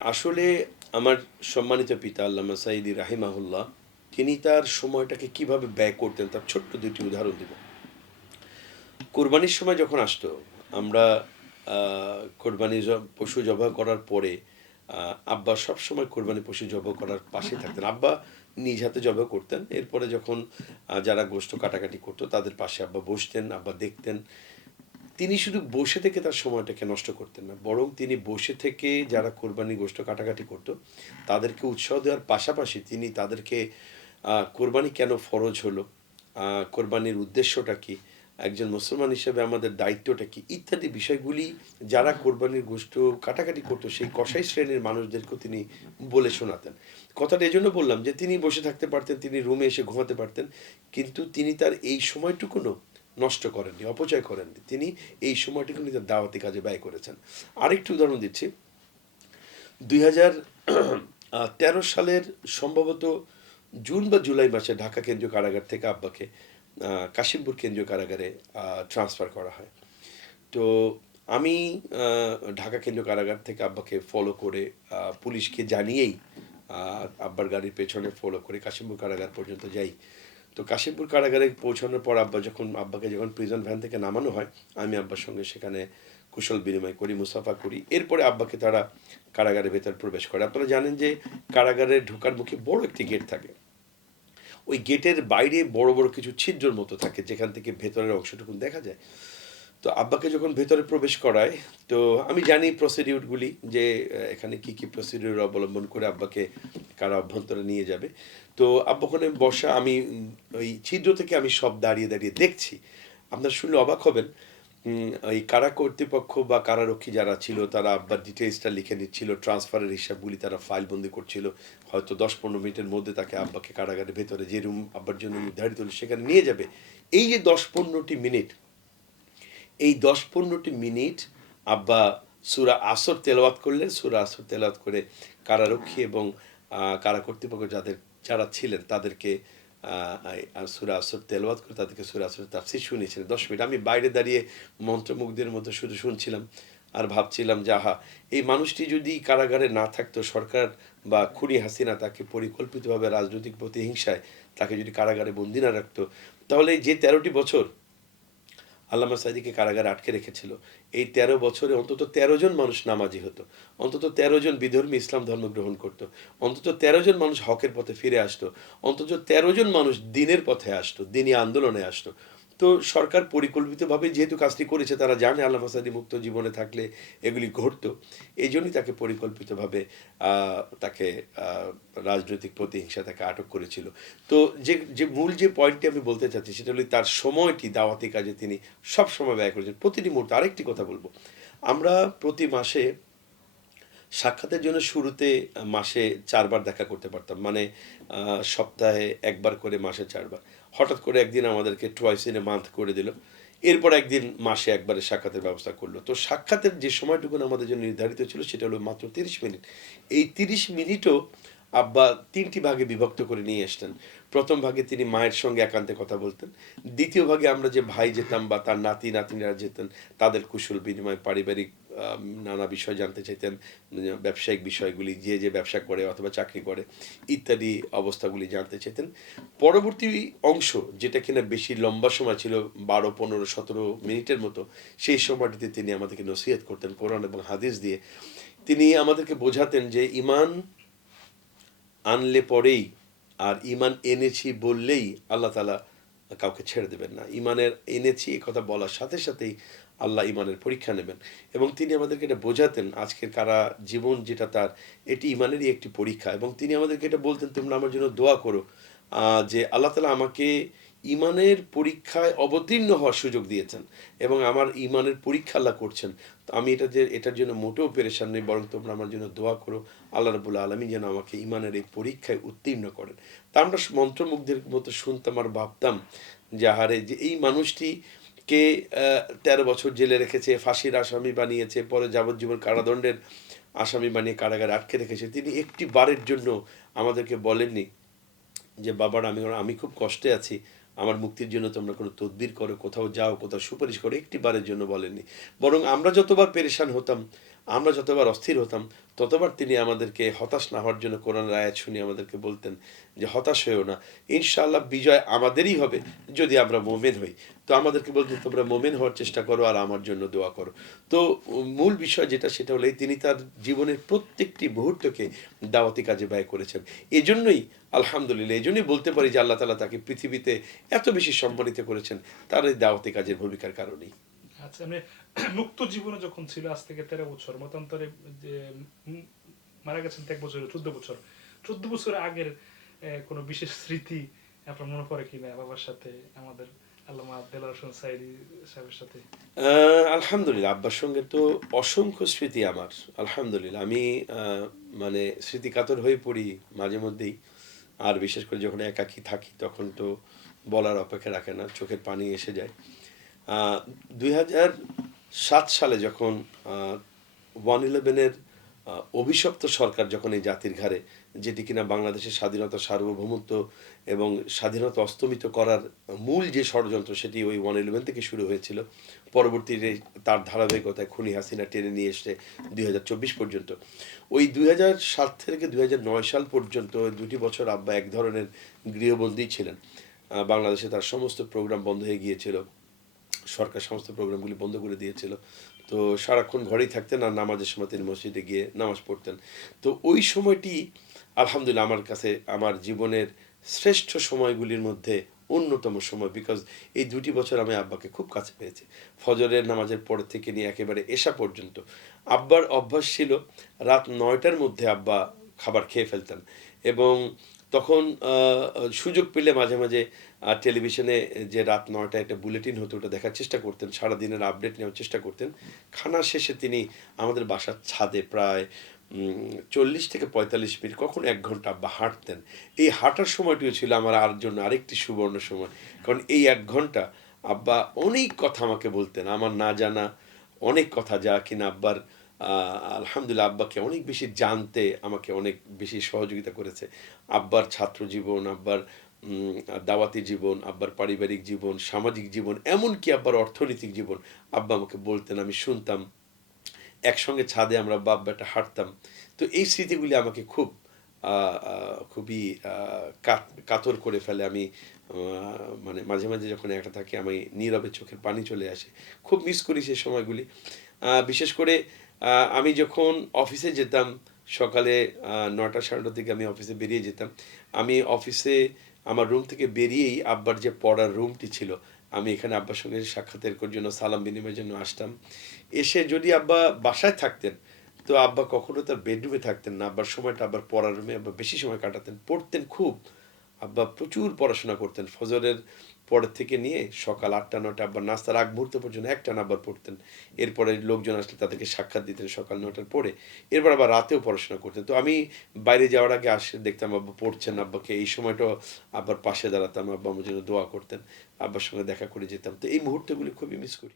আসলে আমার সম্মানিত পিতা আল্লামা সাঈদী রাহিমাহুল্লাহ তিনি তার সময়টাকে কিভাবে ব্যয় করতেন তার ছোট্ট ২ টি উদাহরণ দিব। কোরবানির সময় যখন আসতো আমরা আ কোরবানি পশু জবাই করার পরে আব্বা সবসময় কোরবানি পশু জবাই করার পাশে থাকতেন। আব্বা নিজ হাতে জবাই করতেন। এরপরে যখন যারা গোশত কাটাকাটি করত তাদের পাশে আব্বা বসতেন, আব্বা দেখতেন। তিনি শুধু বসে থেকে তার সময়টাকে নষ্ট করতেন না। বরং তিনি বসে থেকে যারা কোরবানির গোশত কাটাকাটি করত, তাদেরকে উৎসাহ দেওয়ার পাশাপাশি তিনি তাদেরকে কোরবানি কেন ফরজ হলো? আ কোরবানির উদ্দেশ্যটা কি? একজন মুসলমান হিসেবে আমাদের দায়িত্বটা কি? ইত্যাদি বিষয়গুলি যারা কোরবানির গোশত কাটাকাটি করত, সেই কসাই শ্রেণীর মানুষদেরকেও তিনি বলে শোনাতেন। কথাটা এজন্য বললাম যে তিনি বসে থাকতে পারতেন, তিনি রুমে এসে ঘুমাতে পারতেন। কিন্তু তিনি তার এই সময়টুকুনও নষ্ট করেননি, অপচয় করেননি। তিনি এই সময়টুকু নিজের দাওয়াতি কাজে ব্যয় করেছেন। আরেকটি উদাহরণ দিচ্ছি। ২০১৩ সালের সম্ভবত জুন বা জুলাই মাসে ঢাকা কেন্দ্রীয় কারাগার থেকে আব্বাকে কাশিমপুর কেন্দ্রীয় কারাগারে ট্রান্সফার করা হয়। তো আমি ঢাকা কেন্দ্রীয় কারাগার থেকে আব্বাকে ফলো করে পুলিশকে জানিয়েই আব্বার গাড়ির পেছনে ফলো করে কাশিমপুর কারাগার পর্যন্ত যাই। তো কাশিমপুর কারাগারে পৌঁছানোর পর আব্বাকে যখন প্রিজন ভ্যান থেকে নামানো হয়, আমি আব্বার সঙ্গে সেখানে কুশল বিনিময় করি, মুসাফা করি। এরপরে আব্বাকে তারা কারাগারের ভেতর প্রবেশ করে। আপনারা জানেন যে কারাগারে ঢোকার মুখে বড় একটি গেট থাকে। ওই গেটের বাইরে বড় বড় কিছু ছিদ্রের মতো থাকে যেখান থেকে ভেতরের অংশটুকু দেখা যায়। তো আব্বাকে যখন ভেতরে প্রবেশ করায়, তো আমি জানি প্রসিডিউরগুলি যে এখানে কি কি প্রসিডিউর অবলম্বন করে আব্বাকে কারা অভ্যন্তরে নিয়ে যাবে। তো আব্বা ওখানে বসা, আমি ওই ছিদ্র থেকে আমি সব দাঁড়িয়ে দাঁড়িয়ে দেখছি। আপনার শুনলে অবাক হবেন। ওই কারা কর্তৃপক্ষ বা কারারক্ষী যারা ছিল তারা আব্বার ডিটেইলসটা লিখে নিচ্ছিল, ট্রান্সফারের হিসাবগুলি তারা ফাইলবন্দি করছিল। হয়তো ১০-১৫ মিনিটের মধ্যে তাকে আব্বাকে কারাগারের ভেতরে যে রুম আব্বার জন্য নির্ধারিত হলো সেখানে নিয়ে যাবে। এই যে ১০-১৫টি মিনিট, এই ১০-১৫টি মিনিট আব্বা সূরা আসর তেলাওয়াত করলেন। সূরা আসর তেলাওয়াত করে কারারক্ষী এবং কারা কর্তৃপক্ষ যারা ছিলেন তাদেরকে সূরা আসর তেলাওয়াত করে তাদেরকে সূরা আসরের তাফসীর শুনিয়েছিলেন ১০ মিনিট। আমি বাইরে দাঁড়িয়ে মন্ত্রমুগ্ধের মতো শুধু শুনছিলাম আর ভাবছিলাম যে আহা! এই মানুষটি যদি কারাগারে না থাকতো, সরকার বা খুনি হাসিনা তাকে পরিকল্পিতভাবে রাজনৈতিক প্রতিহিংসায় তাকে যদি কারাগারে বন্দী না রাখতো, তাহলে যে ১৩টি বছর আল্লামা সাঈদীকে কারাগারে আটকে রেখেছিল, এই ১৩ বছরে অন্তত ১৩ জন মানুষ নামাজি হতো, অন্তত ১৩ জন বিধর্মী ইসলাম ধর্ম গ্রহণ করত, অন্তত ১৩ জন মানুষ হকের পথে ফিরে আসতো, অন্তত ১৩ জন মানুষ দ্বীনের পথে আসতো, দ্বীনি আন্দোলনে আসতো। তো সরকার পরিকল্পিতভাবে যেহেতু কাজটি করেছে, তারা জানে আল্লামা সাঈদী মুক্ত জীবনে থাকলে এগুলি ঘটতো। এইজন্যই তাকে পরিকল্পিতভাবে তাকে রাজনৈতিক প্রতিহিংসা তাকে আটক করেছিল। তো যে মূল যে পয়েন্টটি আমি বলতে চাচ্ছি সেটা হলো তার সময়টি দাওয়াতি কাজে তিনি সবসময় ব্যয় করেছেন, প্রতিটি মুহূর্তে। আরেকটি কথা বলবো, আমরা প্রতি মাসে সাক্ষাতের জন্য শুরুতে মাসে ৪ বার দেখা করতে পারতাম। মানে সপ্তাহে ১ বার করে মাসে ৪ বার। হঠাৎ করে একদিন আমাদেরকে টুয়াইস ইন এ মান্থ করে দিল। এরপর একদিন মাসে একবারে সাক্ষাতের ব্যবস্থা করলো। তো সাক্ষাতের যে সময়টুকুন আমাদের জন্য নির্ধারিত ছিল সেটা হলো মাত্র ৩০ মিনিট। এই ৩০ মিনিটও আব্বা ৩ টি ভাগে বিভক্ত করে নিয়ে আসতেন। ১ম ভাগে তিনি মায়ের সঙ্গে একান্তে কথা বলতেন। ২য় ভাগে আমরা যে ভাই যেতাম বা তার নাতি-নাতনিরা যেতেন, তাদের কুশল বিনিময়, পারিবারিক নানা বিষয় জানতে চাইতেন। ব্যবসায়িক বিষয়গুলি, যে ব্যবসা করে অথবা চাকরি করে ইত্যাদি অবস্থাগুলি জানতে চাইতেন। পরবর্তী অংশ যেটা কিনা বেশি লম্বা সময় ছিল, ১২, ১৫, ১৭ মিনিটের মতো, সেই সময়টিতে তিনি আমাদেরকে নসিহত করতেন কোরআন এবং হাদিস দিয়ে। তিনি আমাদেরকে বোঝাতেন যে ঈমান আনলে পরেই, আর ঈমান এনেছি বললেই আল্লাহ তাআলা কাউকে ছেড়ে দেবেন না। ঈমানের এনেছি এ কথা বলার সাথে সাথেই আল্লাহ ঈমানের পরীক্ষা নেবেন। এবং তিনি আমাদেরকে এটা বোঝাতেন আজকের কারা জীবন যেটা তার, এটি ঈমানেরই একটি পরীক্ষা। এবং তিনি আমাদেরকে এটা বলতেন, তোমরা আমার জন্য দোয়া করো যে আল্লাহ তাআলা আমাকে ঈমানের পরীক্ষায় অবতীর্ণ হওয়ার সুযোগ দিয়েছেন এবং আমার ঈমানের পরীক্ষা আল্লাহ করছেন। তো আমি এটার জন্য মোটেও পেরেশান নই, বরং তোমরা আমার জন্য দোয়া করো আল্লাহ রাব্বুল আলামিন যেন আমাকে ঈমানের এই পরীক্ষায় উত্তীর্ণ করেন। তা আমরা মন্ত্রমুগ্ধের মতো শুনতাম আর ভাবতাম যে আহারে, যে এই মানুষটিকে ১৩ বছর জেলে রেখেছে, ফাঁসির আসামি বানিয়েছে, পরে যাবজ্জীবন কারাদণ্ডের আসামি বানিয়ে কারাগারে আটকে রেখেছে। তিনি একটি বারের জন্য আমাদেরকে বলেননি যে বাবারা, আমি খুব কষ্টে আছি, আমার মুক্তির জন্য তোমরা কোনো তদবির করো, কোথাও যাও, কোথাও সুপারিশ করো, একটি বারের জন্য বলেননি। বরং আমরা যতবার পেরেশান হতাম আমরা যতবার অস্থির হতাম ততবার তিনি আমাদেরকে হতাশ না হওয়ার জন্য কোরআনের আয়াত শুনিয়ে আমাদেরকে বলতেন যে হতাশ হয়েও না, ইনশাআল্লাহ বিজয় আমাদেরই হবে যদি আমরা মোমেন হই। তো আমাদেরকে বলতেন তোমরা মোমেন হওয়ার চেষ্টা করো আর আমার জন্য দোয়া করো। তো মূল বিষয় যেটা সেটা হলো তিনি তার জীবনের প্রত্যেকটি মুহূর্তকে দাওয়াতি কাজে ব্যয় করেছেন। এজন্যই আলহামদুলিল্লাহ, এজন্যই বলতে পারি যে আল্লাহ তাআলা তাকে পৃথিবীতে এত বেশি সম্মানিত করেছেন তার এই দাওয়াতি কাজের ভূমিকার কারণেই। আচ্ছা, মানে মুক্ত জীবনে যখন ছিল আজ থেকে 13 বছর মতান্তরে, যে উম মারা গেছেন তো 1 বছর, 14 বছর, 14 বছর আগের কোনো বিশেষ স্মৃতি আপনার মনে পড়ে কিনা বাবার সাথে, আমাদের আল্লামা দেলাওয়ার হোসেন সাইদি সাহেবের সাথে? আলহামদুলিল্লাহ, আব্বার সঙ্গে তো অসংখ্য স্মৃতি আমার। আলহামদুলিল্লাহ, আমি মানে স্মৃতিকাতর হয়ে পড়ি মাঝে মধ্যেই। আর বিশেষ করে যখন একাকী থাকি তখন তো বলার অপেক্ষা রাখে না, চোখের পানি এসে যায়। 2007 সালে যখন 111-এর অভিশপ্ত সরকার যখন এই জাতির ঘাড়ে, যেটি কিনা বাংলাদেশের স্বাধীনতা, সার্বভৌমত্ব এবং স্বাধীনতা অস্তমিত করার মূল যে ষড়যন্ত্র সেটি ওই 111 থেকে শুরু হয়েছিল। পরবর্তীতে তার ধারাবাহিকতায় খুনি হাসিনা টেনে নিয়ে এসে 2024 পর্যন্ত। ওই 2007 থেকে 2009 সাল পর্যন্ত 2টি বছর আব্বা এক ধরনের গৃহবন্দী ছিলেন। বাংলাদেশে তার সমস্ত প্রোগ্রাম বন্ধ হয়ে গিয়েছিল, সরকার সমস্ত প্রোগ্রামগুলি বন্ধ করে দিয়েছিল। তো সারাক্ষণ ঘরেই থাকতেন আর নামাজের সময় তিনি মসজিদে গিয়ে নামাজ পড়তেন। তো ওই সময়টি আলহামদুলিল্লাহ আমার কাছে আমার জীবনের শ্রেষ্ঠ সময়গুলির মধ্যে অন্যতম সময়, বিকজ এই 2টি বছর আমি আব্বাকে খুব কাছে পেয়েছি। ফজরের নামাজের পর থেকে নিয়ে একেবারে এশা পর্যন্ত আব্বার অভ্যাস ছিল রাত 9টার মধ্যে আব্বা খাবার খেয়ে ফেলতেন। এবং তখন সুযোগ পেলে মাঝে মাঝে টেলিভিশনে যে রাত 9টায় একটা বুলেটিন হতো ওটা দেখার চেষ্টা করতেন, সারাদিনের আপডেট নেওয়ার চেষ্টা করতেন। খানা শেষে তিনি আমাদের বাসার ছাদে প্রায় 40 থেকে 45 মিনিট, কখনো 1 ঘন্টা আব্বা হাঁটতেন। এই হাঁটার সময়টিও ছিল আমার আর জন্য আরেকটি সুবর্ণ সময়, কারণ এই 1 ঘন্টা আব্বা অনেক কথা আমাকে বলতেন, আমার না জানা অনেক কথা যা কিনা আব্বার আলহামদুলিল্লাহ আব্বাকে অনেক বেশি জানতে আমাকে অনেক বেশি সহযোগিতা করেছে। আব্বার ছাত্র জীবন, আব্বার দাওয়াতি জীবন, আব্বার পারিবারিক জীবন, সামাজিক জীবন, এমনকি আব্বার অর্থনৈতিক জীবন আব্বা আমাকে বলতেন, আমি শুনতাম। একসঙ্গে ছাদে আমরা বাপ বেটা হাঁটতাম। তো এই স্মৃতিগুলি আমাকে খুব খুবই কাতর করে ফেলে। আমি মানে মাঝে মাঝে যখন একা থাকি আমি নীরবে চোখের পানি চলে আসে। খুব মিস করি সেই সময়গুলি। বিশেষ করে আমি যখন অফিসে যেতাম সকালে 9টা 9:30 দিকে আমি অফিসে বেরিয়ে যেতাম। আমি অফিসে আমার রুম থেকে বেরিয়েই আব্বার যে পড়ার রুমটি ছিল, আমি এখানে আব্বার সঙ্গে সাক্ষাতের জন্য সালাম বিনিময়ের জন্য আসতাম। এসে যদি আব্বা বাসায় থাকতেন তো আব্বা কখনো তার বেডরুমে থাকতেন না। আব্বার সময়টা আব্বার পড়ার রুমে আব্বা বেশি সময় কাটাতেন, পড়তেন খুব। আব্বা প্রচুর পড়াশোনা করতেন, ফজরের পরের থেকে নিয়ে সকাল 8টা 9টা আব্বার নাস্তার আগ মুহূর্ত পর্যন্ত একটানা আব্বার পড়তেন। এরপরে লোকজন আসলে তাদেরকে সাক্ষাৎ দিতেন সকাল 9টার পরে। এরপর আবার রাতেও পড়াশোনা করতেন। তো আমি বাইরে যাওয়ার আগে আসে দেখতাম আব্বা পড়ছেন, আব্বাকে এই সময়টাও আব্বার পাশে দাঁড়াতাম, আব্বা আমার জন্য দোয়া করতেন, আব্বার সঙ্গে দেখা করে যেতাম। তো এই মুহূর্তগুলি খুবই মিস করি।